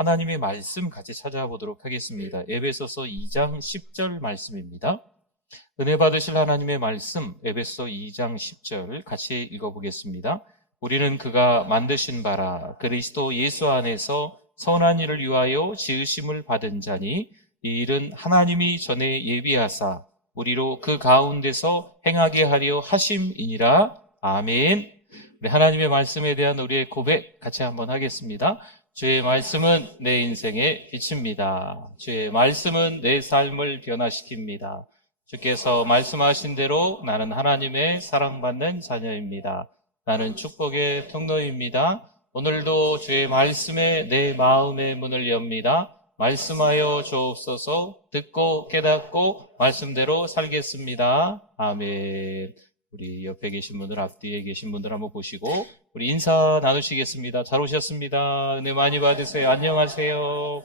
하나님의 말씀 같이 찾아보도록 하겠습니다. 에베소서 2장 10절 말씀입니다. 은혜 받으실 하나님의 말씀 에베소 2장 10절 같이 읽어보겠습니다. 우리는 그가 만드신 바라 그리스도 예수 안에서 선한 일을 위하여 지으심을 받은 자니 이 일은 하나님이 전에 예비하사 우리로 그 가운데서 행하게 하려 하심이니라. 아멘. 우리 하나님의 말씀에 대한 우리의 고백 같이 한번 하겠습니다. 주의 말씀은 내 인생의 빛입니다. 주의 말씀은 내 삶을 변화시킵니다. 주께서 말씀하신 대로 나는 하나님의 사랑받는 자녀입니다. 나는 축복의 통로입니다. 오늘도 주의 말씀에 내 마음의 문을 엽니다. 말씀하여 주옵소서. 듣고 깨닫고 말씀대로 살겠습니다. 아멘. 우리 옆에 계신 분들, 앞뒤에 계신 분들 한번 보시고 우리 인사 나누시겠습니다. 잘 오셨습니다. 은혜 많이 받으세요. 안녕하세요.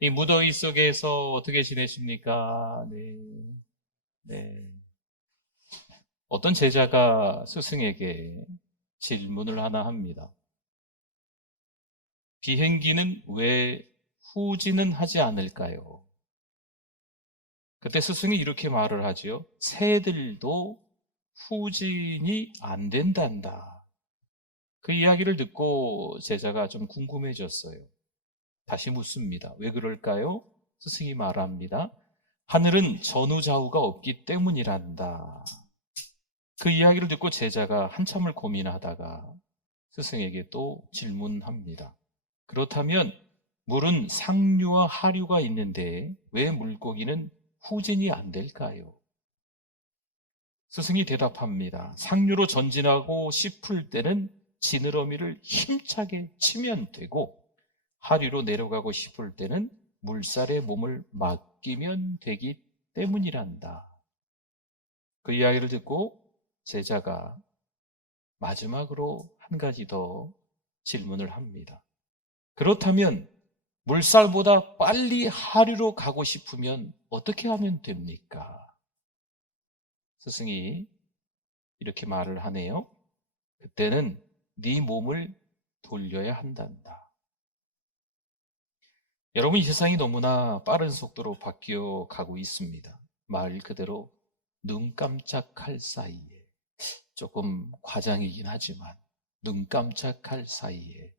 이 무더위 속에서 어떻게 지내십니까? 네. 어떤 제자가 스승에게 질문을 하나 합니다. 비행기는 왜 후진은 하지 않을까요? 그때 스승이 이렇게 말을 하죠. 새들도 후진이 안 된단다. 그 이야기를 듣고 제자가 좀 궁금해졌어요. 다시 묻습니다. 왜 그럴까요? 스승이 말합니다. 하늘은 전우좌우가 없기 때문이란다. 그 이야기를 듣고 제자가 한참을 고민하다가 스승에게 또 질문합니다. 그렇다면 물은 상류와 하류가 있는데 왜 물고기는 후진이 안 될까요? 스승이 대답합니다. 상류로 전진하고 싶을 때는 지느러미를 힘차게 치면 되고 하류로 내려가고 싶을 때는 물살에 몸을 맡기면 되기 때문이란다. 그 이야기를 듣고 제자가 마지막으로 한 가지 더 질문을 합니다. 그렇다면 물살보다 빨리 하류로 가고 싶으면 어떻게 하면 됩니까? 스승이 이렇게 말을 하네요. 그때는 네 몸을 돌려야 한단다. 여러분, 이 세상이 너무나 빠른 속도로 바뀌어 가고 있습니다. 말 그대로 눈 깜짝할 사이에, 조금 과장이긴 하지만 눈 깜짝할 사이에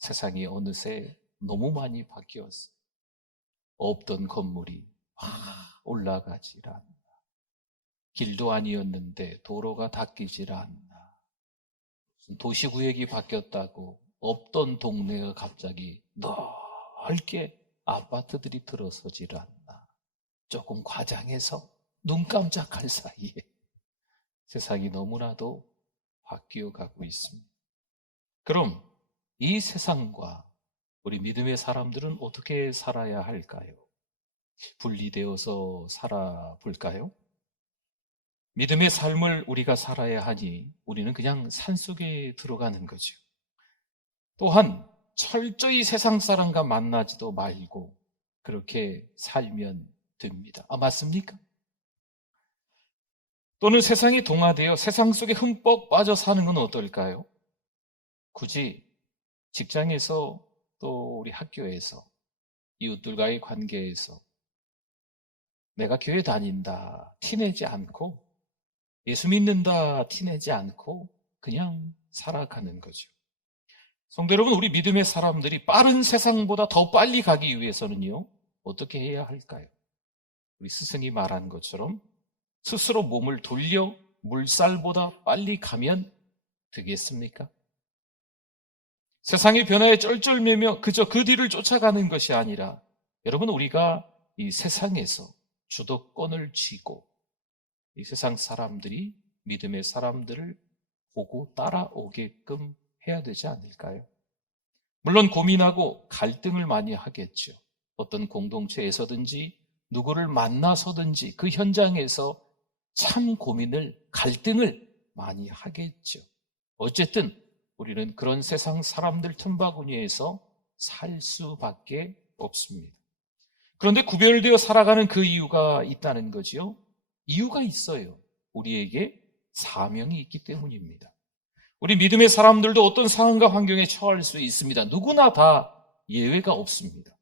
세상이 어느새 너무 많이 바뀌었어요. 없던 건물이 올라가질 않나. 길도 아니었는데 도로가 닦이질 않나. 도시구역이 바뀌었다고 없던 동네가 갑자기 넓게 아파트들이 들어서질 않나. 조금 과장해서 눈 깜짝할 사이에 세상이 너무나도 바뀌어 가고 있습니다. 그럼 이 세상과 우리 믿음의 사람들은 어떻게 살아야 할까요? 분리되어서 살아볼까요? 믿음의 삶을 우리가 살아야 하니 우리는 그냥 산속에 들어가는 거죠. 또한 철저히 세상 사람과 만나지도 말고 그렇게 살면 됩니다. 맞습니까? 또는 세상에 동화되어 세상 속에 흠뻑 빠져 사는 건 어떨까요? 굳이 직장에서 또 우리 학교에서 이웃들과의 관계에서 내가 교회 다닌다 티내지 않고 예수 믿는다 티내지 않고 그냥 살아가는 거죠. 성도 여러분, 우리 믿음의 사람들이 빠른 세상보다 더 빨리 가기 위해서는요, 어떻게 해야 할까요? 우리 스승이 말한 것처럼 스스로 몸을 돌려 물살보다 빨리 가면 되겠습니까? 세상의 변화에 쩔쩔매며 그저 그 뒤를 쫓아가는 것이 아니라 여러분, 우리가 이 세상에서 주도권을 쥐고 이 세상 사람들이 믿음의 사람들을 보고 따라오게끔 해야 되지 않을까요? 물론 고민하고 갈등을 많이 하겠죠. 어떤 공동체에서든지 누구를 만나서든지 그 현장에서 참 고민을, 갈등을 많이 하겠죠. 어쨌든 우리는 그런 세상 사람들 틈바구니에서 살 수밖에 없습니다. 그런데 구별되어 살아가는 그 이유가 있다는 거지요. 이유가 있어요. 우리에게 사명이 있기 때문입니다. 우리 믿음의 사람들도 어떤 상황과 환경에 처할 수 있습니다. 누구나 다 예외가 없습니다.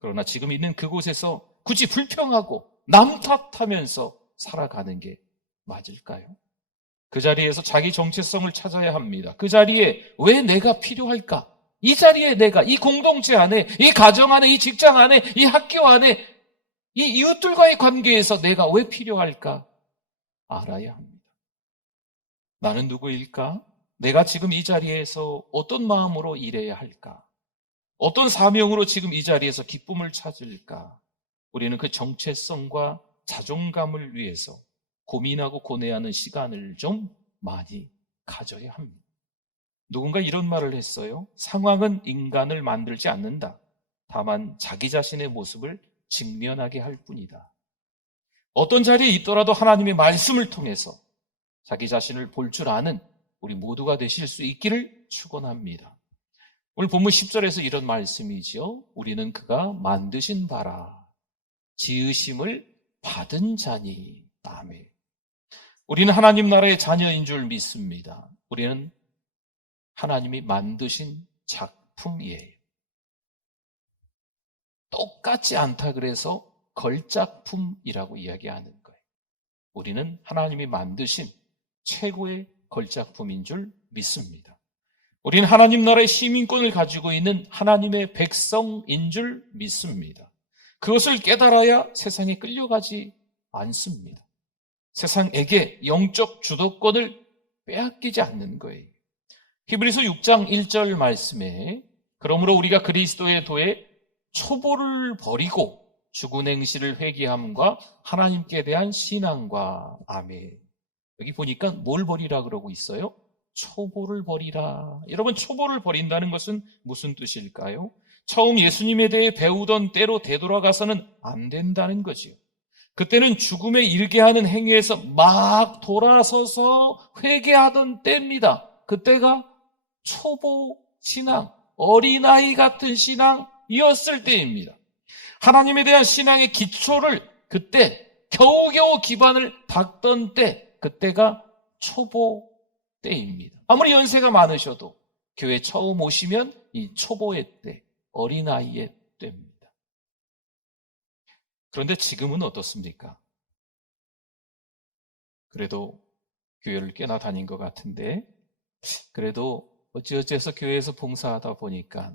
그러나 지금 있는 그곳에서 굳이 불평하고 남 탓하면서 살아가는 게 맞을까요? 그 자리에서 자기 정체성을 찾아야 합니다. 그 자리에 왜 내가 필요할까? 이 자리에 내가, 이 공동체 안에, 이 가정 안에, 이 직장 안에, 이 학교 안에, 이 이웃들과의 관계에서 내가 왜 필요할까? 알아야 합니다. 나는 누구일까? 내가 지금 이 자리에서 어떤 마음으로 일해야 할까? 어떤 사명으로 지금 이 자리에서 기쁨을 찾을까? 우리는 그 정체성과 자존감을 위해서 고민하고 고뇌하는 시간을 좀 많이 가져야 합니다. 누군가 이런 말을 했어요. 상황은 인간을 만들지 않는다. 다만 자기 자신의 모습을 직면하게 할 뿐이다. 어떤 자리에 있더라도 하나님의 말씀을 통해서 자기 자신을 볼 줄 아는 우리 모두가 되실 수 있기를 축원합니다. 오늘 본문 10절에서 이런 말씀이지요. 우리는 그가 만드신 바라 지으심을 받은 자니. 아멘. 우리는 하나님 나라의 자녀인 줄 믿습니다. 우리는 하나님이 만드신 작품이에요. 똑같지 않다 그래서 걸작품이라고 이야기하는 거예요. 우리는 하나님이 만드신 최고의 걸작품인 줄 믿습니다. 우리는 하나님 나라의 시민권을 가지고 있는 하나님의 백성인 줄 믿습니다. 그것을 깨달아야 세상에 끌려가지 않습니다. 세상에게 영적 주도권을 빼앗기지 않는 거예요. 히브리서 6장 1절 말씀에 그러므로 우리가 그리스도의 도에 초보를 버리고 죽은 행실을 회개함과 하나님께 대한 신앙과 아멘. 여기 보니까 뭘 버리라 그러고 있어요? 초보를 버리라. 여러분, 초보를 버린다는 것은 무슨 뜻일까요? 처음 예수님에 대해 배우던 때로 되돌아가서는 안 된다는 거지요. 그때는 죽음에 이르게 하는 행위에서 막 돌아서서 회개하던 때입니다. 그때가 초보 신앙, 어린아이 같은 신앙이었을 때입니다. 하나님에 대한 신앙의 기초를 그때 겨우겨우 기반을 닦던 때, 그때가 초보 때입니다. 아무리 연세가 많으셔도 교회 처음 오시면 이 초보의 때, 어린아이의 때입니다. 그런데 지금은 어떻습니까? 그래도 교회를 꽤나 다닌 것 같은데, 그래도 어찌어찌해서 교회에서 봉사하다 보니까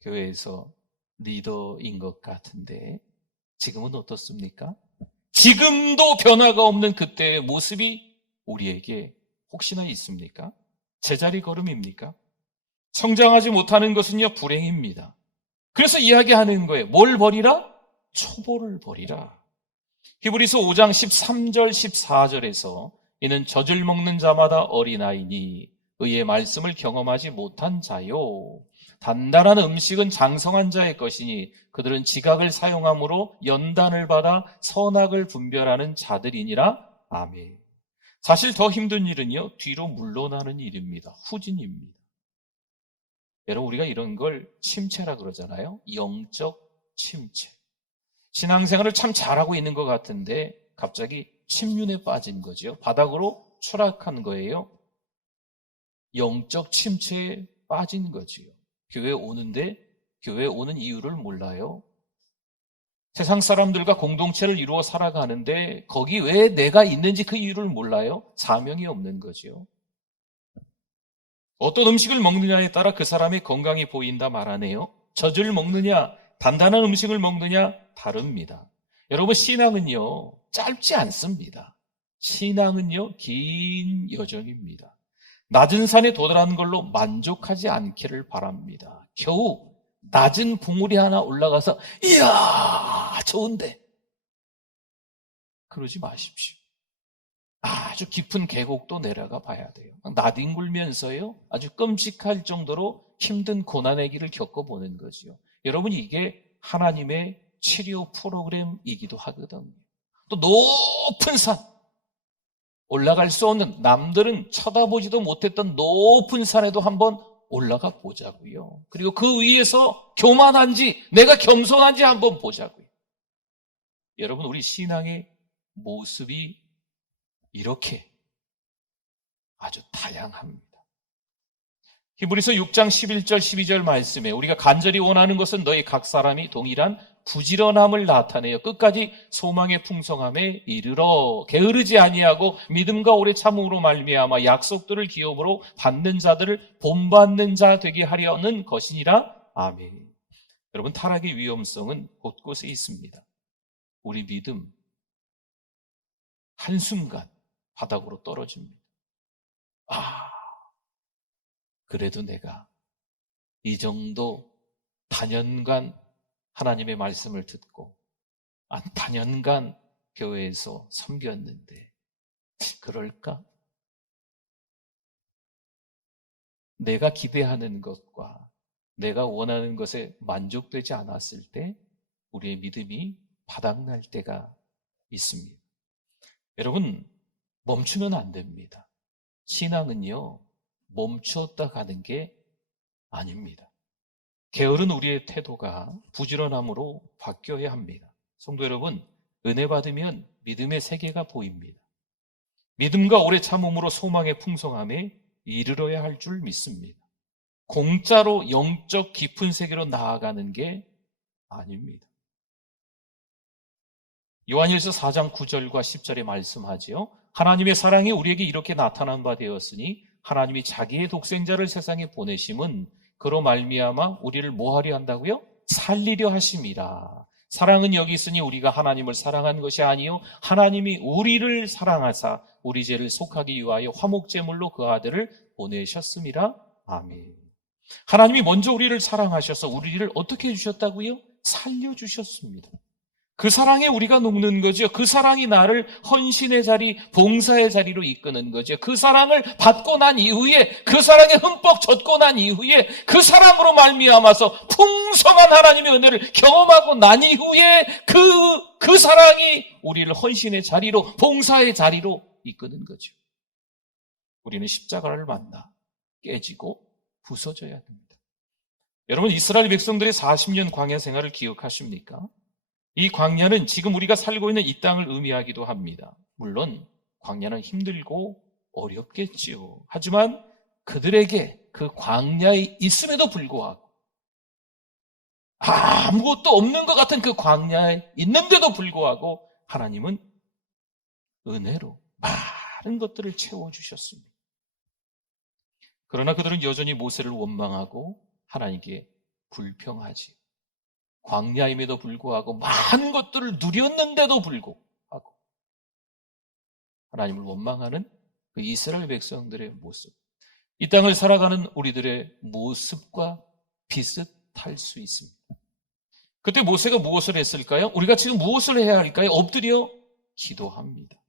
교회에서 리더인 것 같은데, 지금은 어떻습니까? 지금도 변화가 없는 그때의 모습이 우리에게 혹시나 있습니까? 제자리 걸음입니까? 성장하지 못하는 것은요, 불행입니다. 그래서 이야기하는 거예요. 뭘 버리라? 초보를 버리라. 히브리서 5장 13절 14절에서 이는 젖을 먹는 자마다 어린아이니 의의 말씀을 경험하지 못한 자요. 단단한 음식은 장성한 자의 것이니 그들은 지각을 사용함으로 연단을 받아 선악을 분별하는 자들이니라. 아멘. 사실 더 힘든 일은요, 뒤로 물러나는 일입니다. 후진입니다. 여러분, 우리가 이런 걸 침체라 그러잖아요. 영적 침체. 신앙생활을 참 잘하고 있는 것 같은데 갑자기 침륜에 빠진 거죠. 바닥으로 추락한 거예요. 영적 침체에 빠진 거지요. 교회에 오는데 교회에 오는 이유를 몰라요. 세상 사람들과 공동체를 이루어 살아가는데 거기 왜 내가 있는지 그 이유를 몰라요. 사명이 없는 거죠. 어떤 음식을 먹느냐에 따라 그 사람의 건강이 보인다 말하네요. 젖을 먹느냐 단단한 음식을 먹느냐 다릅니다. 여러분, 신앙은요 짧지 않습니다. 신앙은요 긴 여정입니다. 낮은 산에 도달하는 걸로 만족하지 않기를 바랍니다. 겨우 낮은 봉우리 하나 올라가서 이야 좋은데 그러지 마십시오. 아주 깊은 계곡도 내려가 봐야 돼요. 나뒹굴면서요 아주 끔찍할 정도로 힘든 고난의 길을 겪어보는 거죠. 여러분, 이게 하나님의 치료 프로그램이기도 하거든요. 또 높은 산, 올라갈 수 없는, 남들은 쳐다보지도 못했던 높은 산에도 한번 올라가 보자고요. 그리고 그 위에서 교만한지 내가 겸손한지 한번 보자고요. 여러분, 우리 신앙의 모습이 이렇게 아주 다양합니다. 히브리서 6장 11절 12절 말씀에 우리가 간절히 원하는 것은 너희 각 사람이 동일한 부지런함을 나타내어 끝까지 소망의 풍성함에 이르러 게으르지 아니하고 믿음과 오래 참음으로 말미암아 약속들을 기업으로 받는 자들을 본받는 자 되게 하려는 것이니라. 아멘. 여러분, 타락의 위험성은 곳곳에 있습니다. 우리 믿음 한순간 바닥으로 떨어집니다. 그래도 내가 이 정도 단연간 하나님의 말씀을 듣고 단연간 교회에서 섬겼는데 그럴까? 내가 기대하는 것과 내가 원하는 것에 만족되지 않았을 때 우리의 믿음이 바닥날 때가 있습니다. 여러분, 멈추면 안 됩니다. 신앙은요, 멈췄다 가는 게 아닙니다. 게으른 우리의 태도가 부지런함으로 바뀌어야 합니다. 성도 여러분, 은혜 받으면 믿음의 세계가 보입니다. 믿음과 오래 참음으로 소망의 풍성함에 이르러야 할 줄 믿습니다. 공짜로 영적 깊은 세계로 나아가는 게 아닙니다. 요한일서 4장 9절과 10절에 말씀하지요. 하나님의 사랑이 우리에게 이렇게 나타난 바 되었으니 하나님이 자기의 독생자를 세상에 보내심은 그로 말미암아 우리를 뭐하려 한다고요? 살리려 하심이라. 사랑은 여기 있으니 우리가 하나님을 사랑한 것이 아니요 하나님이 우리를 사랑하사 우리 죄를 속하기 위하여 화목제물로 그 아들을 보내셨음이라. 아멘. 하나님이 먼저 우리를 사랑하셔서 우리를 어떻게 해주셨다고요? 살려주셨습니다. 그 사랑에 우리가 녹는 거죠. 그 사랑이 나를 헌신의 자리, 봉사의 자리로 이끄는 거죠. 그 사랑을 받고 난 이후에, 그 사랑에 흠뻑 젖고 난 이후에, 그 사랑으로 말미암아서 풍성한 하나님의 은혜를 경험하고 난 이후에 그 사랑이 우리를 헌신의 자리로, 봉사의 자리로 이끄는 거죠. 우리는 십자가를 만나 깨지고 부서져야 됩니다. 여러분, 이스라엘 백성들의 40년 광야 생활을 기억하십니까? 이 광야는 지금 우리가 살고 있는 이 땅을 의미하기도 합니다. 물론 광야는 힘들고 어렵겠지요. 하지만 그들에게 그 광야에 있음에도 불구하고 아무것도 없는 것 같은 그 광야에 있는데도 불구하고 하나님은 은혜로 많은 것들을 채워주셨습니다. 그러나 그들은 여전히 모세를 원망하고 하나님께 불평하지. 광야임에도 불구하고 많은 것들을 누렸는데도 불구하고 하나님을 원망하는 그 이스라엘 백성들의 모습, 이 땅을 살아가는 우리들의 모습과 비슷할 수 있습니다. 그때 모세가 무엇을 했을까요? 우리가 지금 무엇을 해야 할까요? 엎드려 기도합니다.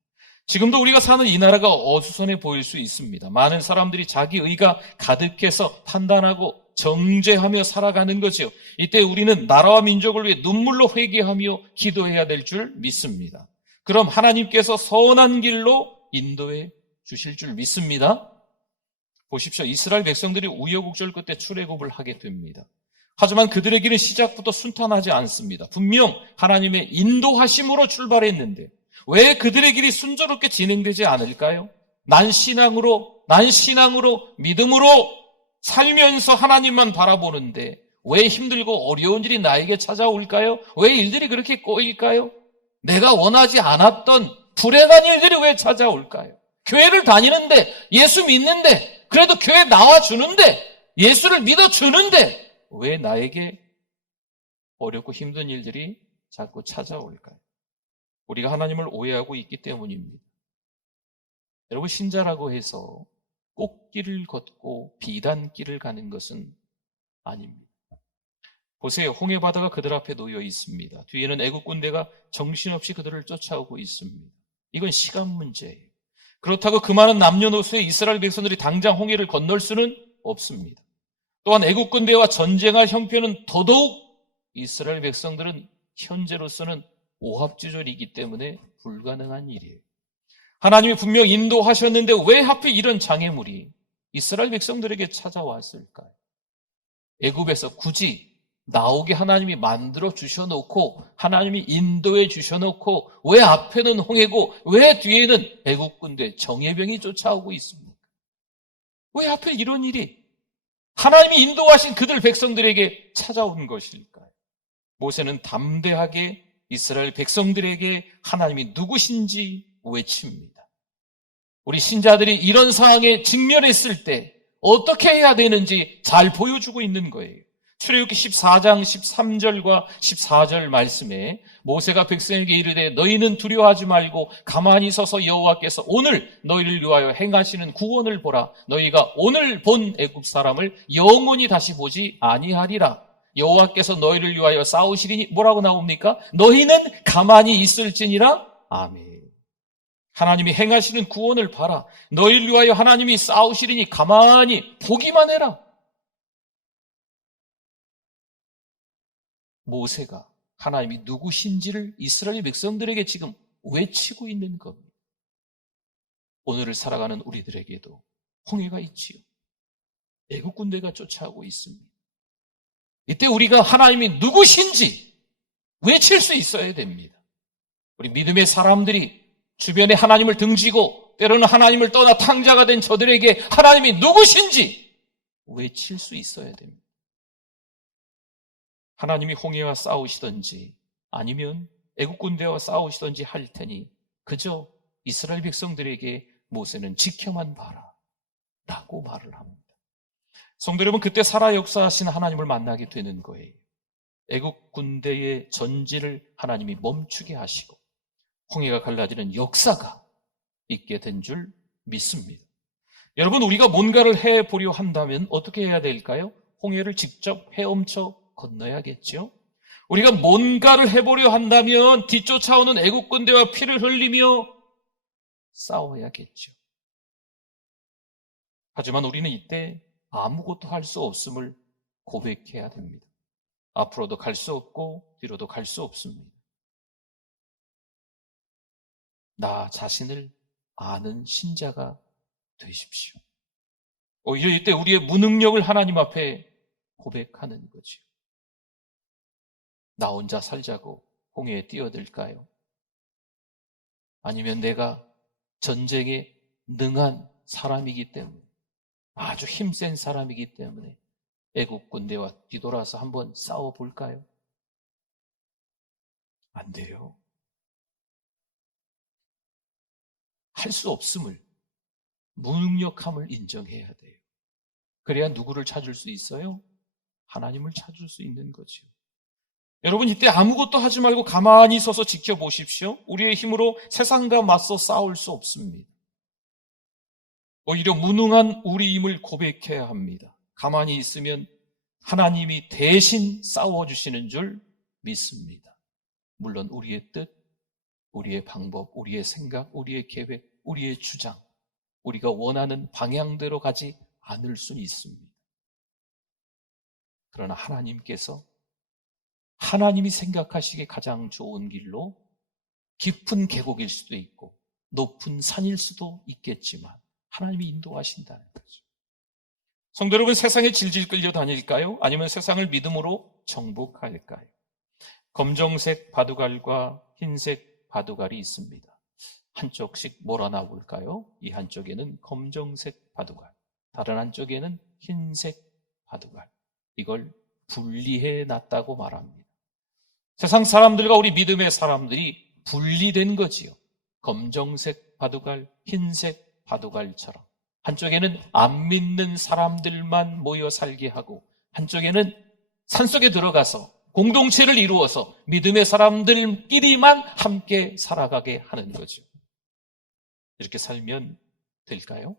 지금도 우리가 사는 이 나라가 어수선해 보일 수 있습니다. 많은 사람들이 자기 의가 가득해서 판단하고 정죄하며 살아가는 거죠. 이때 우리는 나라와 민족을 위해 눈물로 회개하며 기도해야 될 줄 믿습니다. 그럼 하나님께서 선한 길로 인도해 주실 줄 믿습니다. 보십시오. 이스라엘 백성들이 우여곡절 끝에 출애굽을 하게 됩니다. 하지만 그들의 길은 시작부터 순탄하지 않습니다. 분명 하나님의 인도하심으로 출발했는데 왜 그들의 길이 순조롭게 진행되지 않을까요? 난 신앙으로 믿음으로 살면서 하나님만 바라보는데 왜 힘들고 어려운 일이 나에게 찾아올까요? 왜 일들이 그렇게 꼬일까요? 내가 원하지 않았던 불행한 일들이 왜 찾아올까요? 교회를 다니는데, 예수 믿는데, 그래도 교회 나와주는데, 예수를 믿어주는데 왜 나에게 어렵고 힘든 일들이 자꾸 찾아올까요? 우리가 하나님을 오해하고 있기 때문입니다. 여러분, 신자라고 해서 꽃길을 걷고 비단길을 가는 것은 아닙니다. 보세요. 홍해바다가 그들 앞에 놓여 있습니다. 뒤에는 애국 군대가 정신없이 그들을 쫓아오고 있습니다. 이건 시간 문제예요. 그렇다고 그 많은 남녀노소의 이스라엘 백성들이 당장 홍해를 건널 수는 없습니다. 또한 애국 군대와 전쟁할 형편은 더더욱 이스라엘 백성들은 현재로서는 오합지졸이기 때문에 불가능한 일이에요. 하나님이 분명 인도하셨는데 왜 하필 이런 장애물이 이스라엘 백성들에게 찾아왔을까요? 애굽에서 굳이 나오게 하나님이 만들어 주셔놓고 하나님이 인도해 주셔놓고 왜 앞에는 홍해고 왜 뒤에는 애국 군대 정예병이 쫓아오고 있습니까? 왜 하필 이런 일이 하나님이 인도하신 그들 백성들에게 찾아온 것일까요? 모세는 담대하게 이스라엘 백성들에게 하나님이 누구신지 외칩니다. 우리 신자들이 이런 상황에 직면했을 때 어떻게 해야 되는지 잘 보여주고 있는 거예요. 출애굽기 14장 13절과 14절 말씀에 모세가 백성에게 이르되 너희는 두려워하지 말고 가만히 서서 여호와께서 오늘 너희를 위하여 행하시는 구원을 보라. 너희가 오늘 본 애굽 사람을 영원히 다시 보지 아니하리라. 여호와께서 너희를 위하여 싸우시리니 뭐라고 나옵니까? 너희는 가만히 있을지니라. 아멘. 하나님이 행하시는 구원을 봐라. 너희를 위하여 하나님이 싸우시리니 가만히 보기만 해라. 모세가 하나님이 누구신지를 이스라엘 백성들에게 지금 외치고 있는 겁니다. 오늘을 살아가는 우리들에게도 홍해가 있지요. 애국 군대가 쫓아오고 있습니다. 이때 우리가 하나님이 누구신지 외칠 수 있어야 됩니다. 우리 믿음의 사람들이 주변에 하나님을 등지고 때로는 하나님을 떠나 탕자가 된 저들에게 하나님이 누구신지 외칠 수 있어야 됩니다. 하나님이 홍해와 싸우시든지 아니면 애국 군대와 싸우시든지 할 테니 그저 이스라엘 백성들에게 모세는 지켜만 봐라 라고 말을 합니다. 성도 여러분, 그때 살아 역사하신 하나님을 만나게 되는 거예요. 애국 군대의 전진을 하나님이 멈추게 하시고 홍해가 갈라지는 역사가 있게 된 줄 믿습니다. 여러분, 우리가 뭔가를 해보려 한다면 어떻게 해야 될까요? 홍해를 직접 헤엄쳐 건너야겠죠. 우리가 뭔가를 해보려 한다면 뒤쫓아오는 애국 군대와 피를 흘리며 싸워야겠죠. 하지만 우리는 이때 아무것도 할 수 없음을 고백해야 됩니다. 앞으로도 갈 수 없고 뒤로도 갈 수 없습니다. 나 자신을 아는 신자가 되십시오. 오히려 이때 우리의 무능력을 하나님 앞에 고백하는 거죠. 나 혼자 살자고 홍해에 뛰어들까요? 아니면 내가 전쟁에 능한 사람이기 때문에, 아주 힘센 사람이기 때문에 애국 군대와 뒤돌아서 한번 싸워볼까요? 안 돼요. 할 수 없음을, 무능력함을 인정해야 돼요. 그래야 누구를 찾을 수 있어요? 하나님을 찾을 수 있는 거죠. 여러분, 이때 아무것도 하지 말고 가만히 서서 지켜보십시오. 우리의 힘으로 세상과 맞서 싸울 수 없습니다. 오히려 무능한 우리임을 고백해야 합니다. 가만히 있으면 하나님이 대신 싸워주시는 줄 믿습니다. 물론 우리의 뜻, 우리의 방법, 우리의 생각, 우리의 계획, 우리의 주장, 우리가 원하는 방향대로 가지 않을 수는 있습니다. 그러나 하나님께서 하나님이 생각하시기에 가장 좋은 길로 깊은 계곡일 수도 있고 높은 산일 수도 있겠지만 하나님이 인도하신다는 거죠. 성도 여러분, 세상에 질질 끌려 다닐까요? 아니면 세상을 믿음으로 정복할까요? 검정색 바둑알과 흰색 바둑알이 있습니다. 한쪽씩 몰아놔 볼까요? 이 한쪽에는 검정색 바둑알, 다른 한쪽에는 흰색 바둑알. 이걸 분리해 놨다고 말합니다. 세상 사람들과 우리 믿음의 사람들이 분리된 거지요. 검정색 바둑알, 흰색 바둑알처럼. 한쪽에는 안 믿는 사람들만 모여 살게 하고 한쪽에는 산속에 들어가서 공동체를 이루어서 믿음의 사람들끼리만 함께 살아가게 하는 거죠. 이렇게 살면 될까요?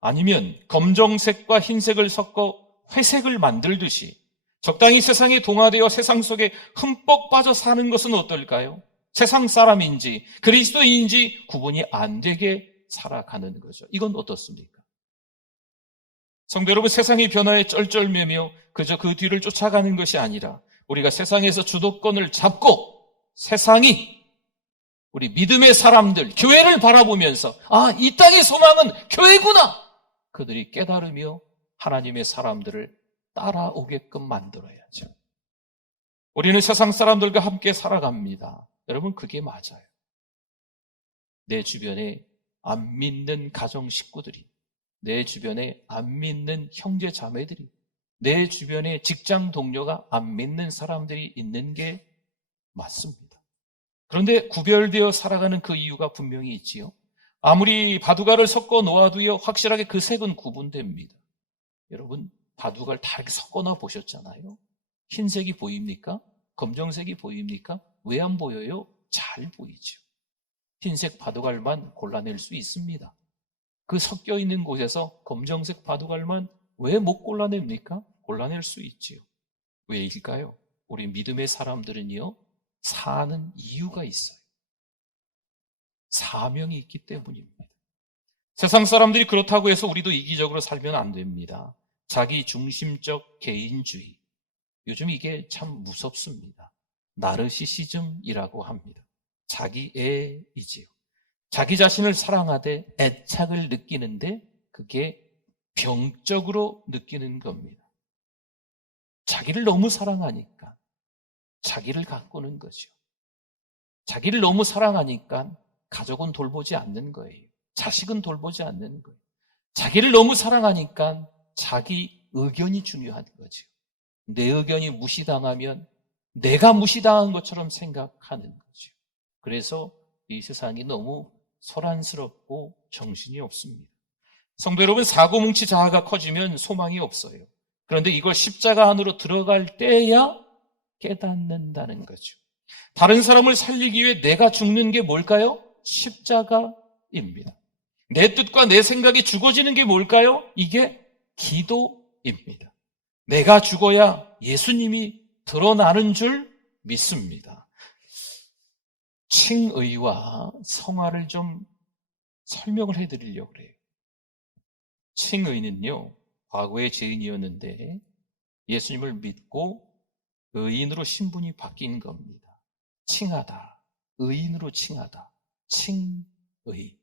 아니면 검정색과 흰색을 섞어 회색을 만들듯이 적당히 세상에 동화되어 세상 속에 흠뻑 빠져 사는 것은 어떨까요? 세상 사람인지 그리스도인인지 구분이 안 되게 살아가는 거죠. 이건 어떻습니까? 성도 여러분, 세상의 변화에 쩔쩔매며 그저 그 뒤를 쫓아가는 것이 아니라 우리가 세상에서 주도권을 잡고 세상이 우리 믿음의 사람들, 교회를 바라보면서 이 땅의 소망은 교회구나! 그들이 깨달으며 하나님의 사람들을 따라오게끔 만들어야죠. 우리는 세상 사람들과 함께 살아갑니다. 여러분, 그게 맞아요. 내 주변에 안 믿는 가정 식구들이 내 주변에 안 믿는 형제 자매들이, 내 주변에 직장 동료가 안 믿는 사람들이 있는 게 맞습니다. 그런데 구별되어 살아가는 그 이유가 분명히 있지요. 아무리 바둑알을 섞어 놓아도요, 확실하게 그 색은 구분됩니다. 여러분, 바둑알 다 이렇게 섞어놔 보셨잖아요. 흰색이 보입니까? 검정색이 보입니까? 왜 안 보여요? 잘 보이죠. 흰색 바둑알만 골라낼 수 있습니다. 그 섞여 있는 곳에서 검정색 바둑알만 왜 못 골라냅니까? 골라낼 수 있지요. 왜일까요? 우리 믿음의 사람들은요, 사는 이유가 있어요. 사명이 있기 때문입니다. 세상 사람들이 그렇다고 해서 우리도 이기적으로 살면 안 됩니다. 자기 중심적 개인주의. 요즘 이게 참 무섭습니다. 나르시시즘이라고 합니다. 자기애이지요. 자기 자신을 사랑하되 애착을 느끼는데 그게 병적으로 느끼는 겁니다. 자기를 너무 사랑하니까 자기를 가꾸는 거죠. 자기를 너무 사랑하니까 가족은 돌보지 않는 거예요. 자식은 돌보지 않는 거예요. 자기를 너무 사랑하니까 자기 의견이 중요한 거죠. 내 의견이 무시당하면 내가 무시당한 것처럼 생각하는 거죠. 그래서 이 세상이 너무 소란스럽고 정신이 없습니다. 성도 여러분, 사고뭉치 자아가 커지면 소망이 없어요. 그런데 이걸 십자가 안으로 들어갈 때야 깨닫는다는 거죠. 다른 사람을 살리기 위해 내가 죽는 게 뭘까요? 십자가입니다. 내 뜻과 내 생각이 죽어지는 게 뭘까요? 이게 기도입니다. 내가 죽어야 예수님이 드러나는 줄 믿습니다. 칭의와 성화를 좀 설명을 해드리려고 그래요. 칭의는요, 과거의 죄인이었는데 예수님을 믿고 의인으로 신분이 바뀐 겁니다. 칭하다, 의인으로 칭하다, 칭의.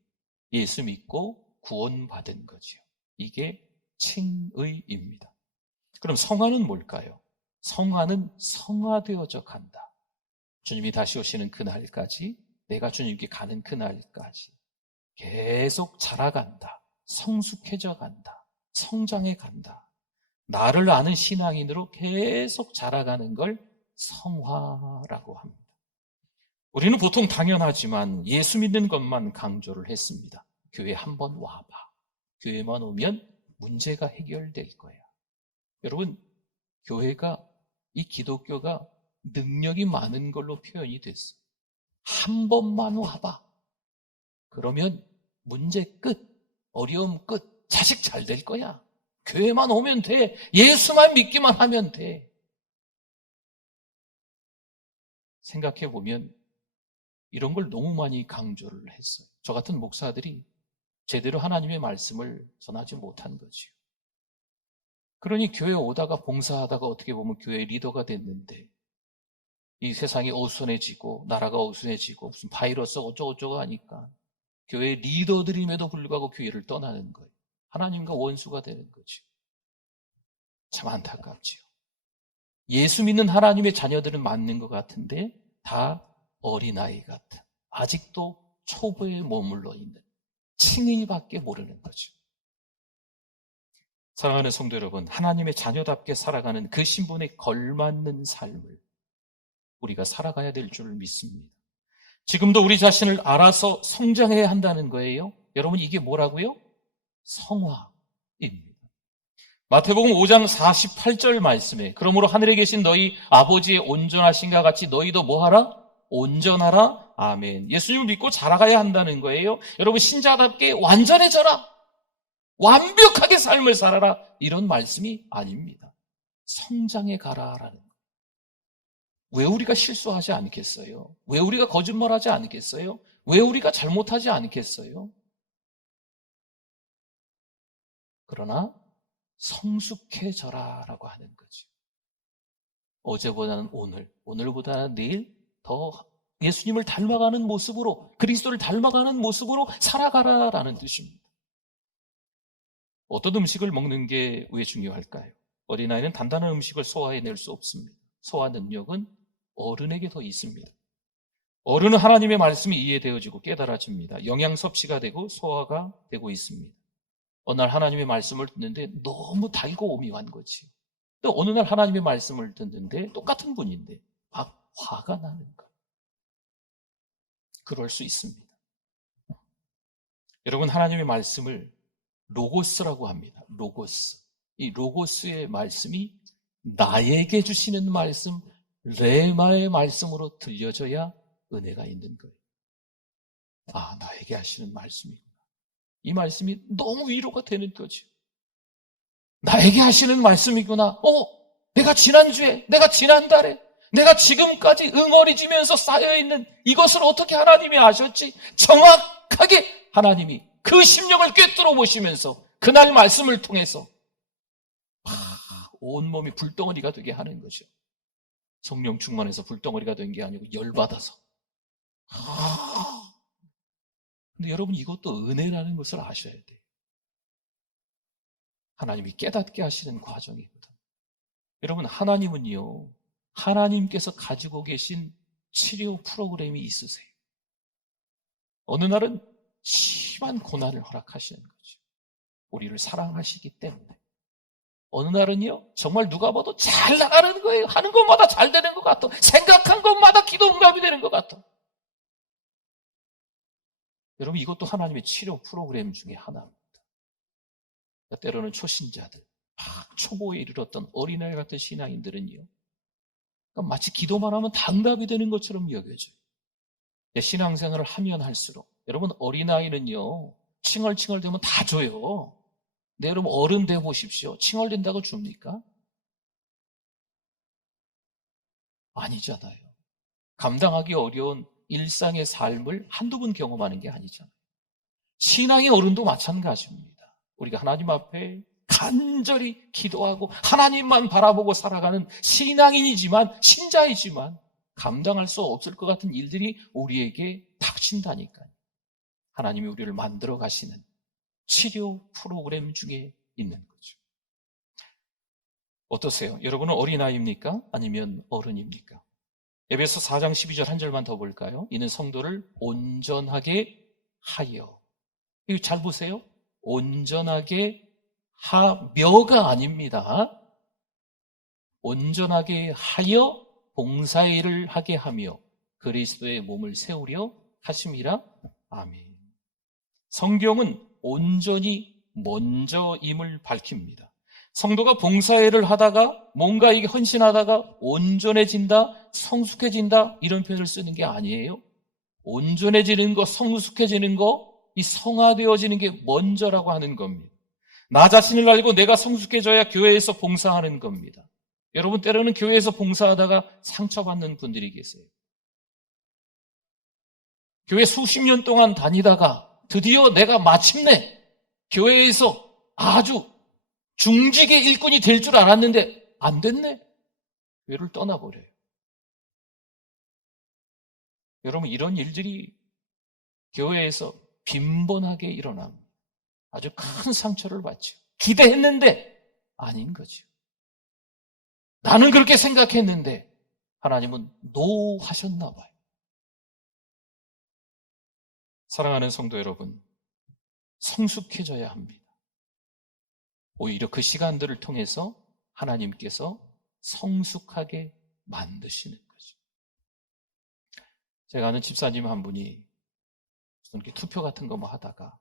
예수 믿고 구원받은 거죠. 이게 칭의입니다. 그럼 성화는 뭘까요? 성화는 성화되어져 간다. 주님이 다시 오시는 그날까지, 내가 주님께 가는 그날까지 계속 자라간다, 성숙해져 간다, 성장해 간다. 나를 아는 신앙인으로 계속 자라가는 걸 성화라고 합니다. 우리는 보통 당연하지만 예수 믿는 것만 강조를 했습니다. 교회 한번 와봐. 교회만 오면 문제가 해결될 거야. 여러분, 교회가, 이 기독교가 능력이 많은 걸로 표현이 됐어요. 한 번만 와봐. 그러면 문제 끝, 어려움 끝, 자식 잘 될 거야. 교회만 오면 돼. 예수만 믿기만 하면 돼. 생각해 보면 이런 걸 너무 많이 강조를 했어요. 저 같은 목사들이 제대로 하나님의 말씀을 전하지 못한 거지요. 그러니 교회 오다가 봉사하다가 어떻게 보면 교회 리더가 됐는데 이 세상이 어수선해지고 나라가 어수선해지고 무슨 바이러스 어쩌고저쩌고 하니까 교회 리더들임에도 불구하고 교회를 떠나는 거예요. 하나님과 원수가 되는 거죠. 참 안타깝지요. 예수 믿는 하나님의 자녀들은 맞는 것 같은데 다 어린아이 같은, 아직도 초보에 머물러 있는 칭의밖에 모르는 거죠. 사랑하는 성도 여러분, 하나님의 자녀답게 살아가는 그 신분에 걸맞는 삶을 우리가 살아가야 될 줄 믿습니다. 지금도 우리 자신을 알아서 성장해야 한다는 거예요. 여러분, 이게 뭐라고요? 성화입니다. 마태복음 5장 48절 말씀에 그러므로 하늘에 계신 너희 아버지의 온전하신가 같이 너희도 뭐하라? 온전하라. 아멘. 예수님을 믿고 자라가야 한다는 거예요. 여러분, 신자답게 완전해져라. 완벽하게 삶을 살아라. 이런 말씀이 아닙니다. 성장해 가라라는 거예요. 왜 우리가 실수하지 않겠어요? 왜 우리가 거짓말하지 않겠어요? 왜 우리가 잘못하지 않겠어요? 그러나 성숙해져라라고 하는 거죠. 어제보다는 오늘, 오늘보다는 내일 더 예수님을 닮아가는 모습으로, 그리스도를 닮아가는 모습으로 살아가라라는 뜻입니다. 어떤 음식을 먹는 게 왜 중요할까요? 어린아이는 단단한 음식을 소화해낼 수 없습니다. 소화 능력은 어른에게 더 있습니다. 어른은 하나님의 말씀이 이해되어지고 깨달아집니다. 영양 섭취가 되고 소화가 되고 있습니다. 어느 날 하나님의 말씀을 듣는데 너무 달고 오묘한 거지. 또 어느 날 하나님의 말씀을 듣는데 똑같은 분인데 막 화가 나는 거예요. 그럴 수 있습니다. 여러분, 하나님의 말씀을 로고스라고 합니다. 로고스. 이 로고스의 말씀이 나에게 주시는 말씀, 레마의 말씀으로 들려져야 은혜가 있는 거예요. 아, 나에게 하시는 말씀이구나. 이 말씀이 너무 위로가 되는 거죠. 나에게 하시는 말씀이구나. 내가 지난주에, 내가 지난달에, 내가 지금까지 응어리지면서 쌓여있는 이것을 어떻게 하나님이 아셨지? 정확하게 하나님이 그 심령을 꿰뚫어 보시면서 그날 말씀을 통해서 온몸이 불덩어리가 되게 하는 거죠. 성령 충만해서 불덩어리가 된 게 아니고 열받아서. 근데 여러분, 이것도 은혜라는 것을 아셔야 돼요. 하나님이 깨닫게 하시는 과정이거든. 여러분, 하나님은요, 하나님께서 가지고 계신 치료 프로그램이 있으세요. 어느 날은 심한 고난을 허락하시는 거죠. 우리를 사랑하시기 때문에. 어느 날은요, 정말 누가 봐도 잘 나가는 거예요. 하는 것마다 잘 되는 것 같아. 생각한 것마다 기도 응답이 되는 것 같아. 여러분, 이것도 하나님의 치료 프로그램 중에 하나입니다. 때로는 초신자들, 막 초보에 이르렀던 어린아이 같은 신앙인들은요, 그러니까 마치 기도만 하면 당답이 되는 것처럼 여겨져요. 신앙생활을 하면 할수록, 여러분, 어린아이는요, 칭얼칭얼 되면 다 줘요. 근데 여러분, 어른 돼 보십시오. 칭얼댄다고 줍니까? 아니잖아요. 감당하기 어려운 일상의 삶을 한두 번 경험하는 게 아니잖아요. 신앙의 어른도 마찬가지입니다. 우리가 하나님 앞에 간절히 기도하고 하나님만 바라보고 살아가는 신앙인이지만, 신자이지만 감당할 수 없을 것 같은 일들이 우리에게 닥친다니까요. 하나님이 우리를 만들어 가시는 치료 프로그램 중에 있는 거죠. 어떠세요? 여러분은 어린아이입니까? 아니면 어른입니까? 에베소 4장 12절 한 절만 더 볼까요? 이는 성도를 온전하게 하여. 이거 잘 보세요. 온전하게 하며가 아닙니다. 온전하게 하여 봉사의 일을 하게 하며 그리스도의 몸을 세우려 하심이라. 아멘. 성경은 온전히 먼저임을 밝힙니다. 성도가 봉사일을 하다가 뭔가 이게 헌신하다가 온전해진다, 성숙해진다 이런 표현을 쓰는 게 아니에요. 온전해지는 거, 성숙해지는 거, 이 성화되어지는 게 먼저라고 하는 겁니다. 나 자신을 알고 내가 성숙해져야 교회에서 봉사하는 겁니다. 여러분, 때로는 교회에서 봉사하다가 상처받는 분들이 계세요. 교회 수십 년 동안 다니다가 드디어 내가 마침내 교회에서 아주 중직의 일꾼이 될 줄 알았는데 안 됐네. 교회를 떠나버려요. 여러분, 이런 일들이 교회에서 빈번하게 일어납니다. 아주 큰 상처를 받죠. 기대했는데 아닌 거죠. 나는 그렇게 생각했는데 하나님은 노 하셨나 봐요. 사랑하는 성도 여러분, 성숙해져야 합니다. 오히려 그 시간들을 통해서 하나님께서 성숙하게 만드시는 거죠. 제가 아는 집사님 한 분이 이렇게 투표 같은 거 뭐 하다가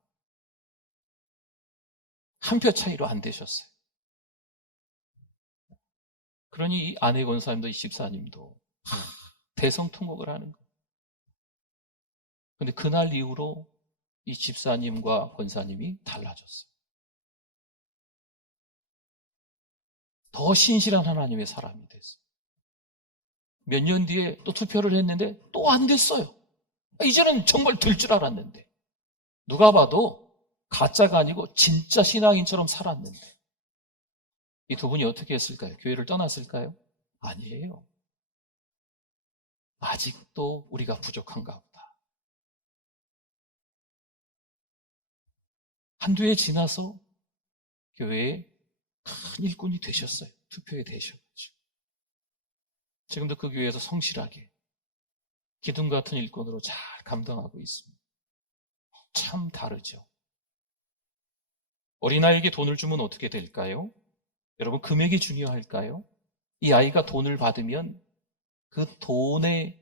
한 표 차이로 안 되셨어요. 그러니 이 아내 권사님도 이 집사님도 대성통곡을 하는 거예요. 그런데 그날 이후로 이 집사님과 권사님이 달라졌어요. 더 신실한 하나님의 사람이 됐어요. 몇 년 뒤에 또 투표를 했는데 또 안 됐어요. 이제는 정말 될 줄 알았는데 누가 봐도 가짜가 아니고 진짜 신앙인처럼 살았는데 이 두 분이 어떻게 했을까요? 교회를 떠났을까요? 아니에요. 아직도 우리가 부족한가 보다. 한두 해 지나서 교회에 큰 일꾼이 되셨어요. 투표에 되셨죠. 지금도 그 교회에서 성실하게 기둥 같은 일꾼으로 잘 감당하고 있습니다. 참 다르죠. 어린아이에게 돈을 주면 어떻게 될까요? 여러분, 금액이 중요할까요? 이 아이가 돈을 받으면 그 돈의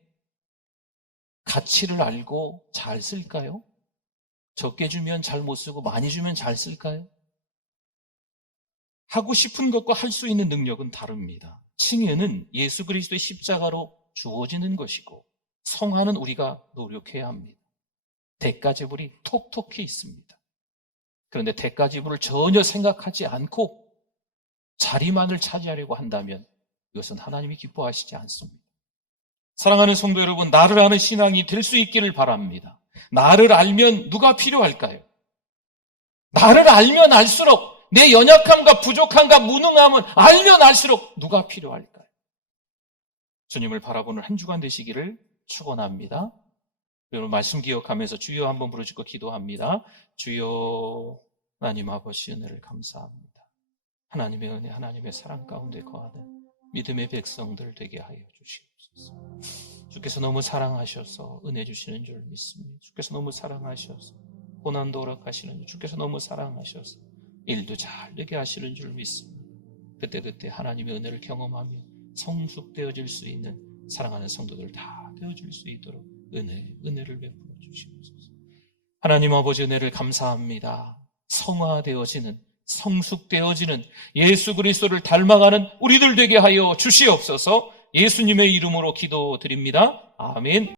가치를 알고 잘 쓸까요? 적게 주면 잘 못 쓰고 많이 주면 잘 쓸까요? 하고 싶은 것과 할 수 있는 능력은 다릅니다. 칭의는 예수 그리스도의 십자가로 주어지는 것이고 성화는 우리가 노력해야 합니다. 대가지불이 톡톡히 있습니다. 그런데 대가지불을 전혀 생각하지 않고 자리만을 차지하려고 한다면 이것은 하나님이 기뻐하시지 않습니다. 사랑하는 성도 여러분, 나를 아는 신앙이 될 수 있기를 바랍니다. 나를 알면 누가 필요할까요? 나를 알면 알수록 내 연약함과 부족함과 무능함은 알면 알수록 누가 필요할까요? 주님을 바라보는 한 주간 되시기를 축원합니다. 여러분, 말씀 기억하면서 주여 한번 부르짖고 기도합니다. 주여, 하나님 아버지 은혜를 감사합니다. 하나님의 은혜, 하나님의 사랑 가운데 거하는 믿음의 백성들 되게 하여 주시옵소서. 주께서 너무 사랑하셔서 은혜 주시는 줄 믿습니다. 주께서 너무 사랑하셔서 고난도 허락하시는 줄, 주께서 너무 사랑하셔서 일도 잘 되게 하시는 줄 믿습니다. 그때 하나님의 은혜를 경험하며 성숙되어질 수 있는 사랑하는 성도들 다 되어질 수 있도록 은혜를 베풀어 주시옵소서. 하나님 아버지 은혜를 감사합니다. 성화되어지는, 성숙되어지는 예수 그리스도를 닮아가는 우리들 되게 하여 주시옵소서. 예수님의 이름으로 기도드립니다. 아멘.